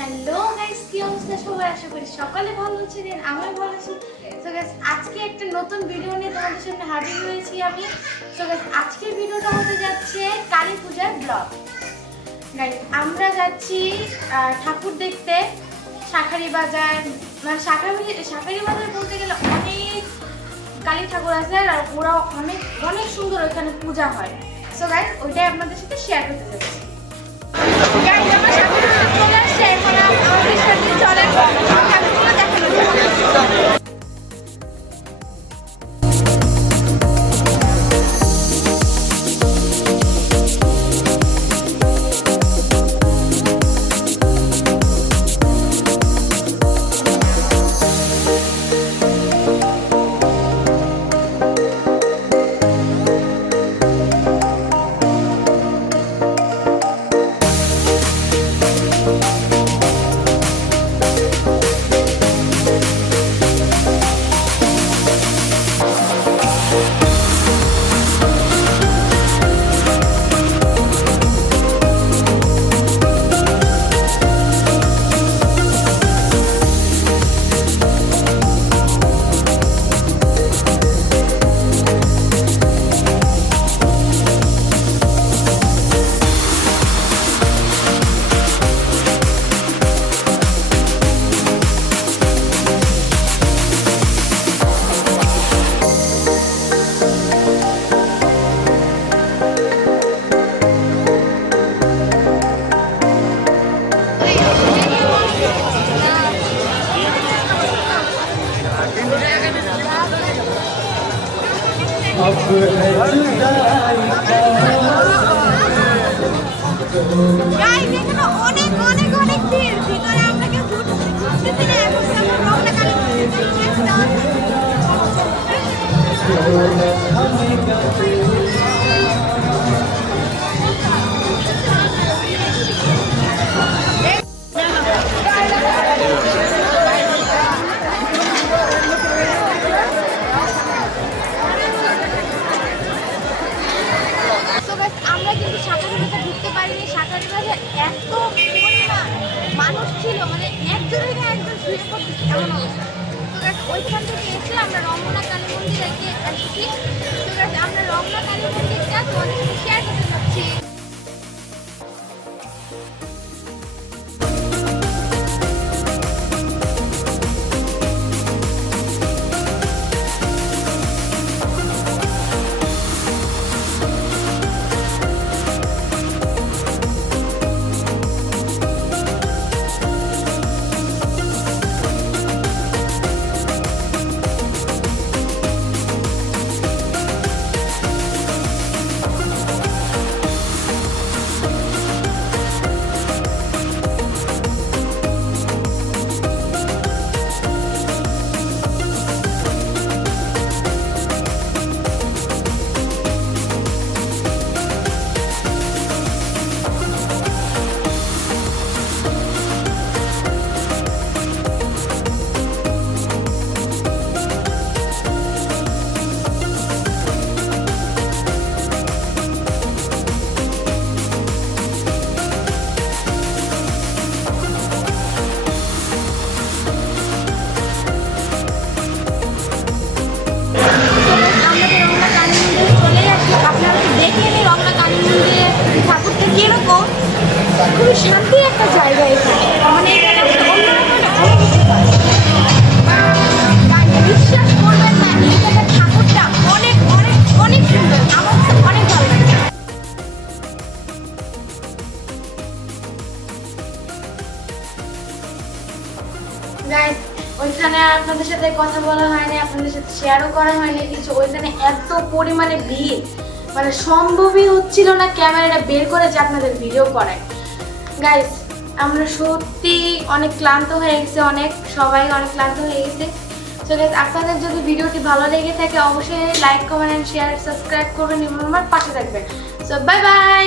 Hello guys, কি অবস্থা সবার? আশা করি সকালে ভালো আছেন, আমিও ভালো আছি। সো গাইস, আজকে একটা নতুন ভিডিও নিয়ে তোমাদের সামনে হাজির হয়েছি আমি। সো গাইস, আজকের ভিডিওটা হতে যাচ্ছে কালী পূজার ব্লগ। গাইস, আমরা যাচ্ছি ঠাকুর দেখতে শাঁখারি বাজার। মানে শাঁখারি বাজার বলতে গেলে অনেক কালী ঠাকুর আছে আর ওরা অনেক অনেক সুন্দর ওইখানে পূজা হয়। সো গাইস, ওইটাই আপনাদের সাথে শেয়ার করতে যাচ্ছি। গাইস, আমরা শাঁখারি বাজার চলে আসছি, এখন আমাদের সাথে চলেন ঠাকুরগুলো দেখানো যাক। গাইস, এখানে অনেক অনেক অনেক ভিড়। ভিতরে আমরা কেউ ঢুকতেছি না। এখন আমরা রমনা কালী আমরা কিন্তু শাঁখারি বাজার ঢুকতে পারিনি। শাঁখারি বাজার এত পরিমাণ মানুষ ছিল, মানে একজনই না একজন শুয়ে পড়তেছে এমন অবস্থা। তো গাইস, ওইখান থেকে এসে আমরা রমনা কালী মন্দিরে এসেছি। তো গাইস, আমরা রমনা কালী মন্দিরটা তোমাদের সাথে শেয়ার করতে যাচ্ছি। খুবই শান্তি একটা জায়গা এখানে, মানে এখানে বিশ্বাস করবেন না, এখানে ঠাকুরটা অনেক অনেক অনেক সুন্দর। আমার কাছে অনেক ভালো লাগে। গাইস, ওইখানে আপনাদের সাথে কথা বলা হয়নি, আপনাদের সাথে শেয়ারও করা হয়নি কিছু। ওইখানে এত পরিমাণে ভিড়, মানে সম্ভবই হচ্ছিল না ক্যামেরাটা বের করে যে আপনাদের ভিডিও করায়। গাইস, আমরা সত্যি অনেক ক্লান্ত হয়ে গেছে, সবাই অনেক ক্লান্ত হয়ে গেছে। সো গাইস, আপনাদের যদি ভিডিওটি ভালো লেগে থাকে অবশ্যই লাইক, কমেন্ট, শেয়ার, সাবস্ক্রাইব করবেন এবং আমার পাশে থাকবেন। So bye bye.